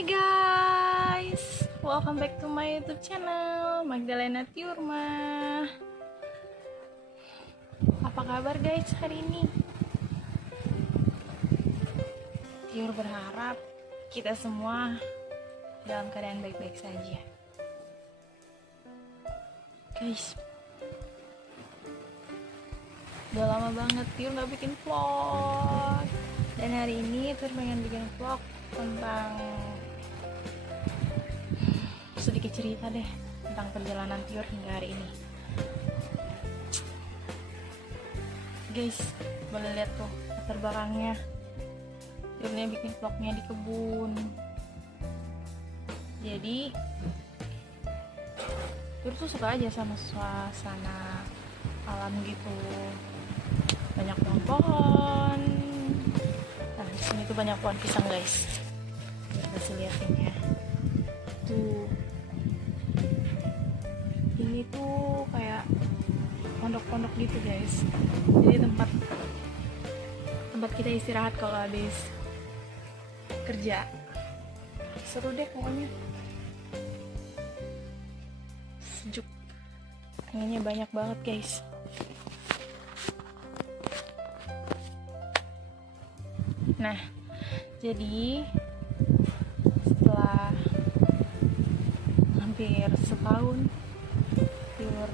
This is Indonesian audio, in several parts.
Hai guys, welcome back to my YouTube channel Magdalena Tiurma. Apa kabar guys hari ini? Tiur berharap kita semua dalam keadaan baik-baik saja. Guys, udah lama banget Tiur gak bikin vlog. Dan hari ini Tiur pengen bikin vlog tentang sedikit cerita deh tentang perjalanan Tiur hingga hari ini. Guys, boleh lihat tuh latar belakangnya. Tiurnya bikin vlognya di kebun. Jadi Tiur tuh suka aja sama suasana alam gitu. Banyak pohon-pohon. Nah, di sini tuh banyak pohon pisang guys. Biar kasih liatin ya. Tuh. Ini tuh kayak pondok-pondok gitu guys. Jadi tempat kita istirahat kalau habis kerja. Seru deh pokoknya. Sejuk. Anginnya banyak banget guys. Nah, jadi setelah hampir setahun Tiur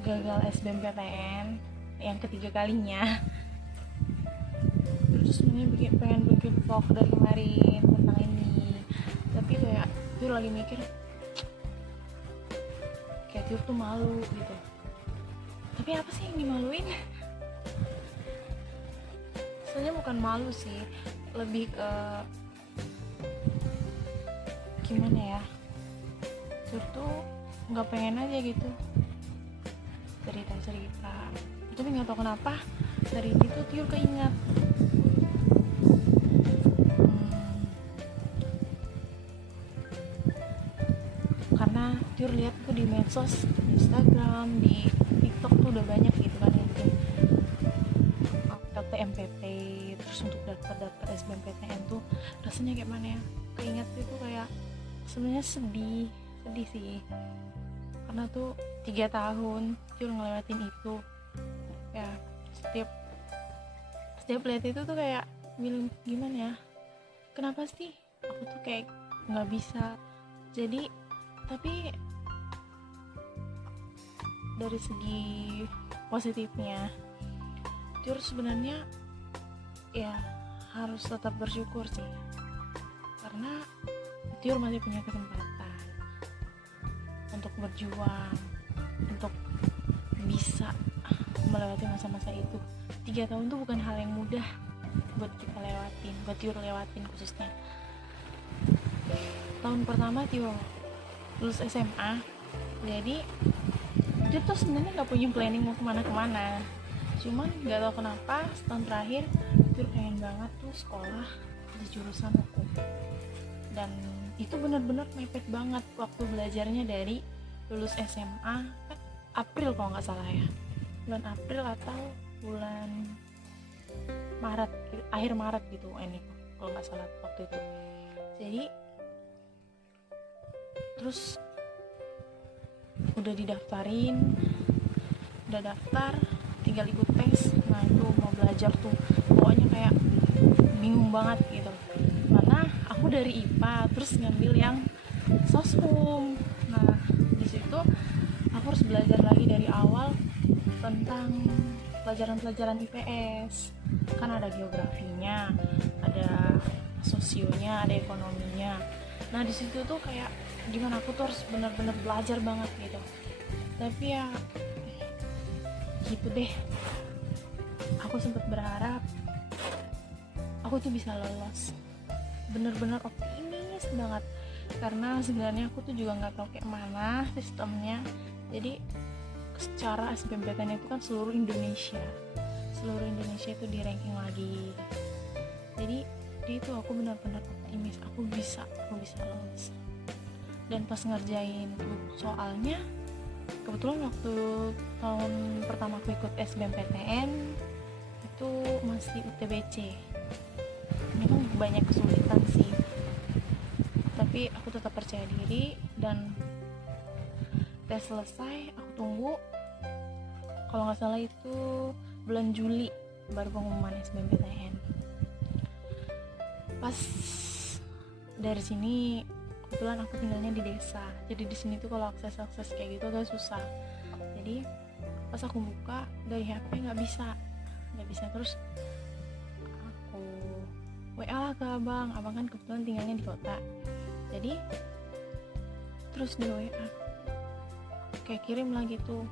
gagal SBMPTN yang ketiga kalinya, terus sebenarnya pengen bikin vlog dari kemarin tentang ini, tapi kayak Tiur lagi mikir kayak Tiur tuh malu gitu. Tapi apa sih yang dimaluin? Sebenarnya bukan malu sih, lebih ke gimana ya, Tiur tuh nggak pengen aja gitu cerita-cerita. Tapi nggak tahu kenapa dari itu Tiur keingat karena Tiur lihat tuh di medsos, di Instagram, di TikTok tuh udah banyak gitu kan yang MPT, terus untuk daftar SBMPTN tuh rasanya kayak mana ya, keinget itu kayak sebenarnya sedih sih, karena tuh 3 tahun Tiur ngelewatin itu ya. Setiap lihat itu tuh kayak bilang gimana ya, kenapa sih aku tuh kayak nggak bisa. Jadi tapi dari segi positifnya Tiur sebenarnya ya harus tetap bersyukur sih, karena Tiur masih punya kesempatan untuk berjuang, untuk bisa melewati masa-masa itu. 3 tahun tuh bukan hal yang mudah buat kita lewatin, buat Tiur lewatin khususnya. Tahun pertama Tiur lulus SMA, jadi Tiur tuh sebenarnya nggak punya planning mau kemana-kemana. Cuman gak tau kenapa setahun terakhir Tiur pengen banget tuh sekolah di jurusan hukum, dan itu benar-benar mepet banget waktu belajarnya dari lulus SMA kan April kalau nggak salah ya, bulan April atau bulan Maret, akhir Maret gitu ini kalau nggak salah waktu itu. Jadi terus udah daftar, tinggal ikut tes. Nah itu mau belajar tuh pokoknya kayak bingung banget gitu, karena aku dari IPA terus ngambil yang soshum. Nah di situ aku harus belajar lagi dari awal tentang pelajaran IPS, kan ada geografinya, ada sosionya, ada ekonominya. Nah di situ tuh kayak gimana, aku tuh harus benar-benar belajar banget gitu. Tapi ya gitu deh, aku sempat berharap aku tuh bisa lolos, bener-bener optimis banget, karena sebenarnya aku tuh juga nggak tahu kayak mana sistemnya. Jadi secara SBMPTN itu kan seluruh Indonesia itu di ranking lagi. Jadi itu aku benar-benar optimis aku bisa lolos. Dan pas ngerjain tuh soalnya, kebetulan waktu tahun pertama aku ikut SBMPTN itu masih UTBC. Ini kan banyak kesulitan sih, tapi aku tetap percaya diri. Dan tes selesai, aku tunggu, kalau nggak salah itu bulan Juli baru pengumuman SBMPTN. Pas dari sini, kebetulan aku tinggalnya di desa, jadi di sini tuh kalau akses kayak gitu agak susah. Jadi pas aku buka dari HP nggak bisa. Terus aku WA lah ke abang kan kebetulan tinggalnya di kota. Jadi terus di WA kayak kirim lah gitu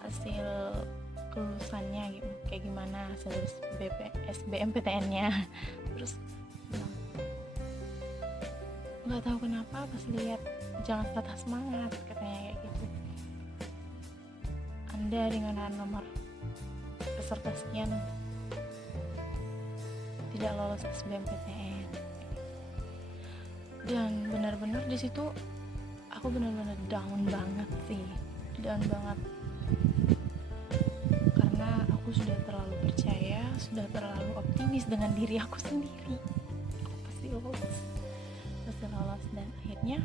hasil kelulusannya gitu, kayak gimana hasil SBMPTN-nya. Terus bilang, nggak tahu kenapa pas lihat jangan patah semangat, katanya kayak gitu. Anda dengan nomor peserta sekian tidak lolos SBMPTN. Dan benar-benar di situ aku benar-benar down banget sih, down banget, karena aku sudah terlalu percaya, sudah terlalu optimis dengan diri aku sendiri. Aku pasti lolos, dan akhirnya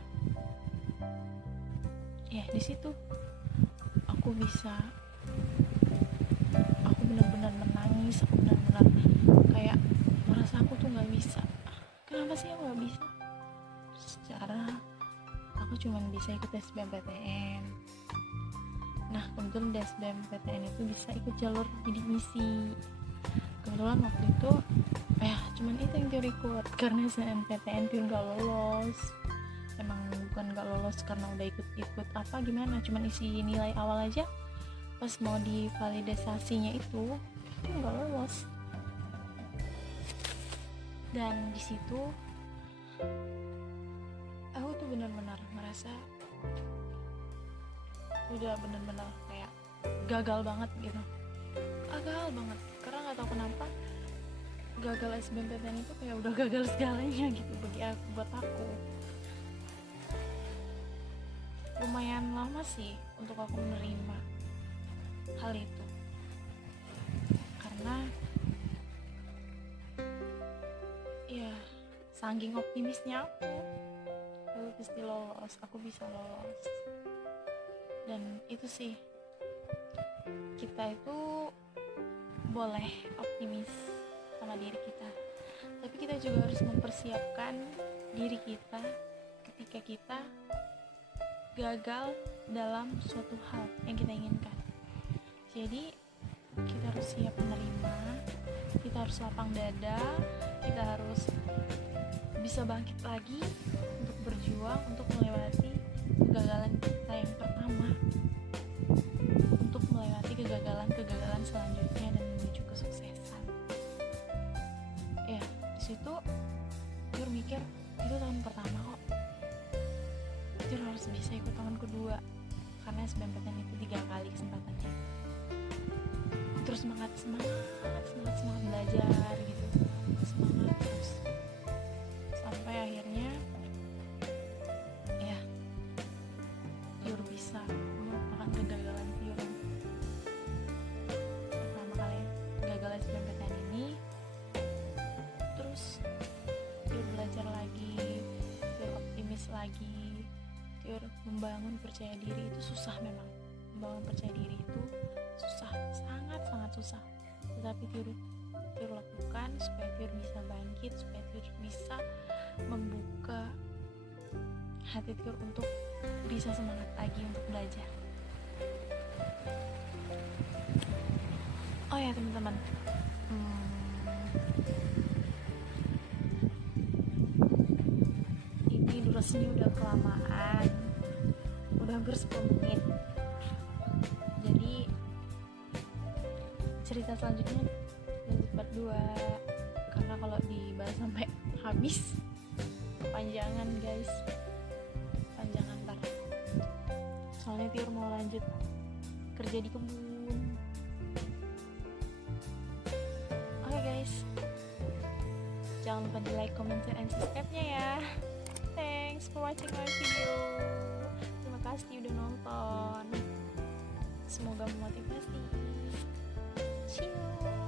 ya di situ aku benar-benar menangis. Aku benar-benar kayak merasa aku tuh nggak bisa. Kenapa sih aku nggak bisa? Secara aku cuma bisa ikut SBMPTN. Nah kebetulan di SBMPTN itu bisa ikut jalur bidik misi. Kebetulan waktu itu cuman itu yang teori ikut, karena SNMPTN pure nggak lolos. Emang bukan nggak lolos karena udah ikut apa gimana, cuman isi nilai awal aja pas mau divalidasinya itu nggak lolos. Dan di situ aku tuh benar-benar merasa udah benar-benar kayak gagal banget gitu, gagal banget, karena nggak tahu kenapa gagal SBMPTN itu kayak udah gagal segalanya gitu buat aku. Lumayan lama sih untuk aku menerima hal itu, karena ya saking optimisnya aku pasti lolos, aku bisa lolos. Dan itu sih, kita itu boleh optimis sama diri kita, tapi kita juga harus mempersiapkan diri kita ketika kita gagal dalam suatu hal yang kita inginkan. Jadi kita harus siap menerima, kita harus lapang dada, kita harus bisa bangkit lagi untuk berjuang, untuk melewati kegagalan kita yang pertama, untuk melewati kegagalan selanjutnya dan menuju kesuksesan. Ya, disitu Jur mikir itu tahun pertama kok, Jur harus bisa ikut tahun kedua, karena SBMPTN itu 3 kali kesempatannya. Terus semangat belajar gitu, semangat terus sampai akhirnya ya Jur bisa melupakan kegagalan Jur pertama kali, gagal SBMPTN ini. Terus Jur belajar lagi, Jur optimis lagi, Jur membangun percaya diri. Itu susah memang, membangun percaya diri itu susah, sangat susah, tetapi Jur lakukan supaya Jur bisa bangkit, supaya Jur bisa membuka hati Jur untuk bisa semangat lagi untuk belajar. Oh ya teman-teman, ini durasinya udah kelamaan, udah hampir 10 menit. Jadi cerita selanjutnya lanjut part 2, karena kalau dibahas sampai habis panjangan guys, panjangan ntar, soalnya Tiur mau lanjut kerja di kebun. Oke guys, jangan lupa di like, comment, share, and subscribe-nya ya. Thanks for watching my video. Terima kasih udah nonton, semoga memotivasi. See you.